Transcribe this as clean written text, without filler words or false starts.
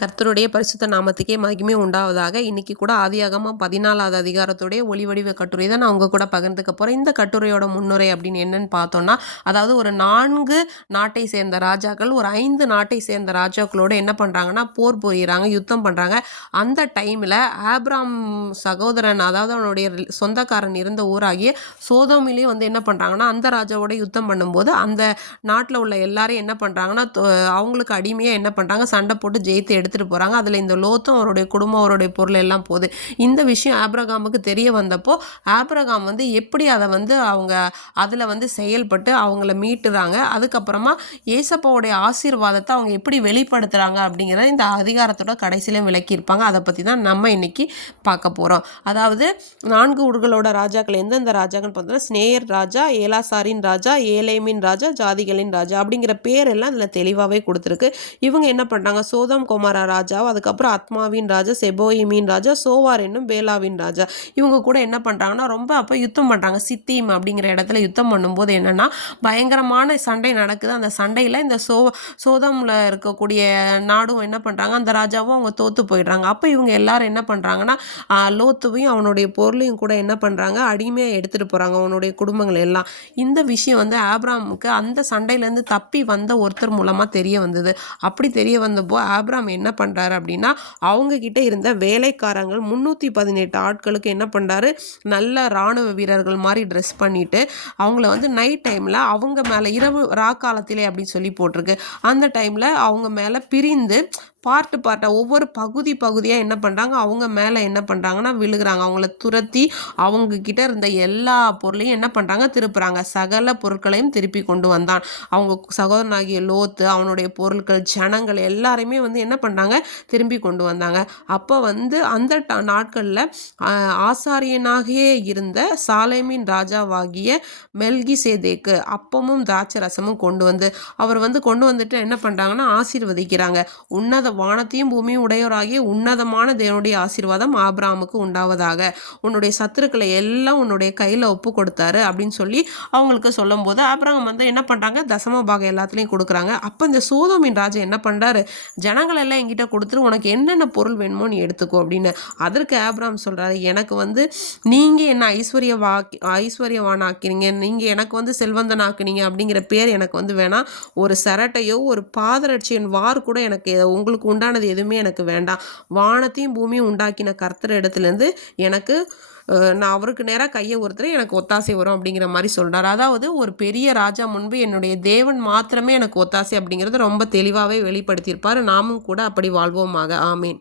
கர்த்தருடைய பரிசுத்த நாமத்துக்கே மகிமை உண்டாவதாக. இன்னைக்கு கூட ஆதியாகமம் 14வது அதிகாரத்துடைய ஒளிவடிவ கட்டுரை தான் நான் உங்க கூட பகிர்ந்துக்க போகிறேன். இந்த கட்டுரையோட முன்னுரை அப்படின்னு என்னன்னு பார்த்தோம்னா, அதாவது ஒரு 4 நாட்டை சேர்ந்த ராஜாக்கள் ஒரு 5 நாட்டை சேர்ந்த ராஜாக்களோட என்ன பண்ணுறாங்கன்னா போர் புரியுறாங்க, யுத்தம் பண்ணுறாங்க. அந்த டைமில் ஆப்ராம் சகோதரன், அதாவது அவனுடைய சொந்தக்காரன் இருந்த ஊராகிய சோதோமிலேயும் வந்து என்ன பண்ணுறாங்கன்னா அந்த ராஜாவோட யுத்தம் பண்ணும்போது அந்த நாட்டில் உள்ள எல்லாரையும் என்ன பண்ணுறாங்கன்னா அவங்களுக்கு அடிமையாக என்ன பண்ணுறாங்க சண்டை போட்டு ஜெயித்து எடுத்துகிட்டு போகிறாங்க. அதில் இந்த லோத்தும் அவருடைய குடும்பம் அவருடைய பொருள் எல்லாம் போகுது. இந்த விஷயம் ஆபிரகாமுக்கு தெரிய வந்தப்போ ஆபிரகாம் வந்து எப்படி அதை வந்து அவங்க அதில் வந்து செயல்பட்டு அவங்கள மீட்டுறாங்க, அதுக்கப்புறமா ஏசப்பாவுடைய ஆசீர்வாதத்தை அவங்க எப்படி வெளிப்படுத்துகிறாங்க அப்படிங்கிறத இந்த அதிகாரத்தோட கடைசியிலும் விளக்கியிருப்பாங்க. அதை பற்றி தான் நம்ம இன்னைக்கு பார்க்க போகிறோம். அதாவது 4 ஊர்களோட ராஜாக்கள் எந்தெந்த ராஜாக்கள் பார்த்தோம்னா ஸ்னேயர் ராஜா, ஏலாசாரின் ராஜா, ஏலேமின் ராஜா, ஜாதிகளின் ராஜா அப்படிங்கிற பேர் எல்லாம் இதில் தெளிவாகவே கொடுத்துருக்கு. இவங்க என்ன பண்ணுறாங்க, சோதம் கோமாரா ராஜா, அதுக்கப்புறம் அத்மாவின் ராஜா, செபோயிமின் ராஜா, சோவார் என்னும் பேலாவின் ராஜா, இவங்க கூட என்ன பண்ணுறாங்கன்னா ரொம்ப அப்போ யுத்தம் பண்ணுறாங்க. சித்தீம் அப்படிங்கிற இடத்துல யுத்தம் பண்ணும்போது என்னென்னா பயங்கரமான சண்டை நடக்குது. அந்த சண்டையில் இந்த சோதமில் இருக்கக்கூடிய நாடும் என்ன பண்ணுறாங்க, அந்த ராஜாவும் அவங்க தோற்று போயிடுறாங்க. அப்போ இவங்க எல்லாரும் என்ன பண்ணுறாங்கன்னா லோத்துவையும் அவனுடைய பொருளையும் கூட என்ன பண்ணுறாங்க அடிமையாக எடுத்துகிட்டு போகிறாங்க, அவனுடைய குடும்பங்கள் எல்லாம். இந்த விஷயம் வந்து ஆப்ராமுக்கு அந்த சண்டையிலேருந்து தப்பி வந்த ஒருத்தர் மூலமாக தெரிய வந்தது. அப்படி தெரிய வந்தப்போ ஆப்ராம் என்ன பண்ணுறாரு அப்படின்னா அவங்க கிட்ட இருந்த வேலைக்காரங்கள் 318 ஆட்களுக்கு என்ன பண்ணுறாரு, நல்ல இராணுவ வீரர்கள் மாதிரி ட்ரெஸ் பண்ணிட்டு அவங்கள வந்து நைட் டைமில் அவங்க மேலே இரவு ராக்காலத்திலே அப்படின்னு சொல்லி போட்டிருக்கு. அந்த டைமில் அவங்க மேலே பிரிந்து பார்ட்டாக ஒவ்வொரு பகுதியாக என்ன பண்ணுறாங்க அவங்க மேலே என்ன பண்ணுறாங்கன்னா விழுகிறாங்க. அவங்கள துரத்தி அவங்கக்கிட்ட இருந்த எல்லா பொருளையும் என்ன பண்ணுறாங்க திருப்புறாங்க. சகல பொருட்களையும் திருப்பி கொண்டு வந்தான். அவங்க சகோதரனாகிய லோத்து, அவனுடைய பொருட்கள், ஜனங்கள் எல்லாருமே வந்து என்ன பண்ணாங்க திரும்பி கொண்டு வந்தாங்க. அப்போ வந்து அந்த நாட்களில் ஆசாரியனாகியே இருந்த சாலேமின் ராஜாவாகிய மெல்கிசேதேக்கு அப்பமும் திராட்சை ரசமும் கொண்டு வந்து அவர் வந்து கொண்டு வந்துட்டு என்ன பண்ணுறாங்கன்னா ஆசீர்வதிக்கிறாங்க. உன்னத வானத்தையும் பூமியும் உடையோராகிய உன்னதமான தேவனுடைய ஆசீர்வாதம் ஆபிரகாமுக்கு உண்டாவதாக, உன்னுடைய சத்துருக்களை எல்லாம் உன்னுடைய கையில் ஒப்பு கொடுத்தாரு அப்படின்னு சொல்லி அவங்களுக்கு சொல்லும் போது ஆபிரகாம் வந்து என்ன பண்ணுறாங்க தசம பாகம் எல்லாத்துலேயும் கொடுக்குறாங்க. அப்போ இந்த சோதோமின் ராஜா என்ன பண்ணுறாரு, ஜனங்கள் எல்லாம் என்கிட்ட கொடுத்துரு, உனக்கு என்னென்ன பொருள் வேணுமோ நீ எடுத்துக்கோ அப்படின்னு. அதற்கு ஆபிரகாம் சொல்கிறாரு, எனக்கு வந்து நீங்கள் என்ன ஐஸ்வர்யவானாக்கிறீங்க, நீங்கள் எனக்கு வந்து செல்வந்தனாக்குனீங்க அப்படிங்கிற பேர் எனக்கு வந்து வேணாம். ஒரு சரட்டையோ ஒரு பாதரட்சியின் வார் கூட எனக்கு உங்களுக்கு உண்டானது எதுவுமே எனக்கு வேண்டாம். வானத்தையும் பூமியும் உண்டாக்கின கர்த்தர் இடத்துலேருந்து எனக்கு நான் அவருக்கு நேராக கையை ஒருத்தர் எனக்கு ஒத்தாசை வரும் அப்படிங்கிற மாதிரி சொல்கிறார். அதாவது ஒரு பெரிய ராஜா முன்பு என்னுடைய தேவன் மாத்திரமே எனக்கு ஒத்தாசை அப்படிங்கிறது ரொம்ப தெளிவாகவே வெளிப்படுத்தியிருப்பார். நாமும் கூட அப்படி வாழ்வோமாக. ஆமீன்.